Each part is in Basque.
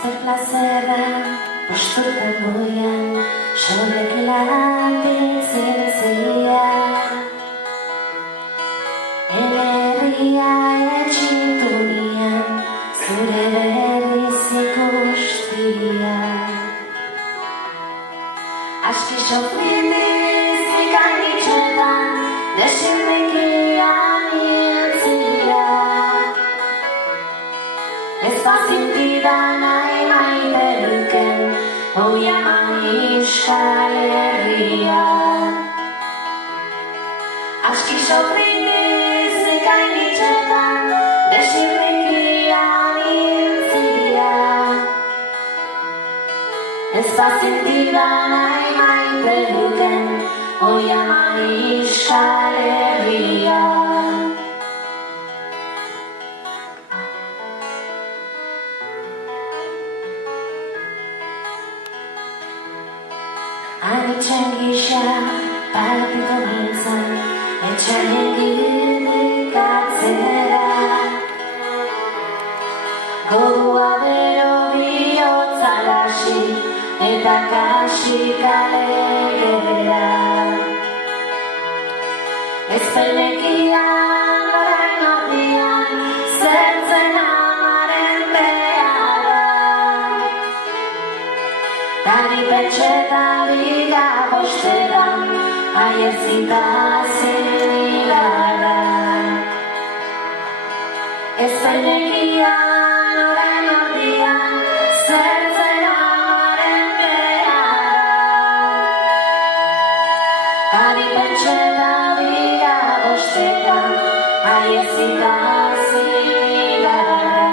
Zer plazerra, postutan goian, solek latitzen zia. Herria etxitu nian, zure berriz ikustia. Aski sofriniz ikainitxetan, desindekian hiltzia. Ez bazitidan nahi maite duken, hoia Euskal Herria. Aski sofriniz ikainitxetan, desindekian hiltzia. Ez bazitidan nahi maite duken, hoia Euskal Herria. Anitzen gisa, partiko nintzen, etxaien girikatzera. Godua bero bihotza lasi, eta kasik alegera. Ez penekian orain ordian, zertzen amaren beharra. Tari petxeta biga bostetan, aiezita zirigara. Ez penekian orain ordian, zertzen amaren beharra. Tari petxeta biga bostetan, aiezita zirigara.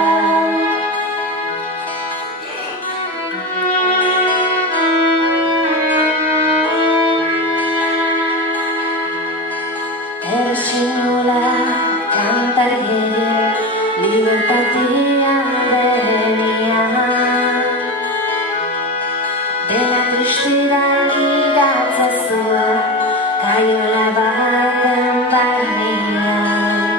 Ersinula kantariere, libertatian denean. Dena tristidan idatzazua, kaiola baten barnean.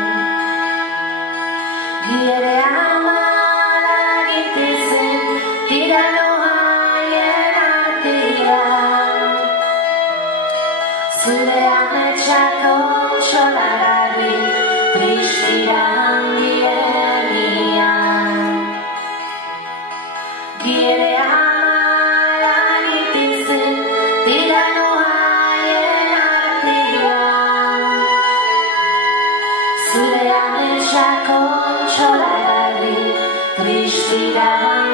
Giere amala gitizen, tirano haien artian. Zure ametxako txolagarri, tristiran dienian. Giere amala gitizen, tirano haien artian. Zure ametxako txolagarri, tristiran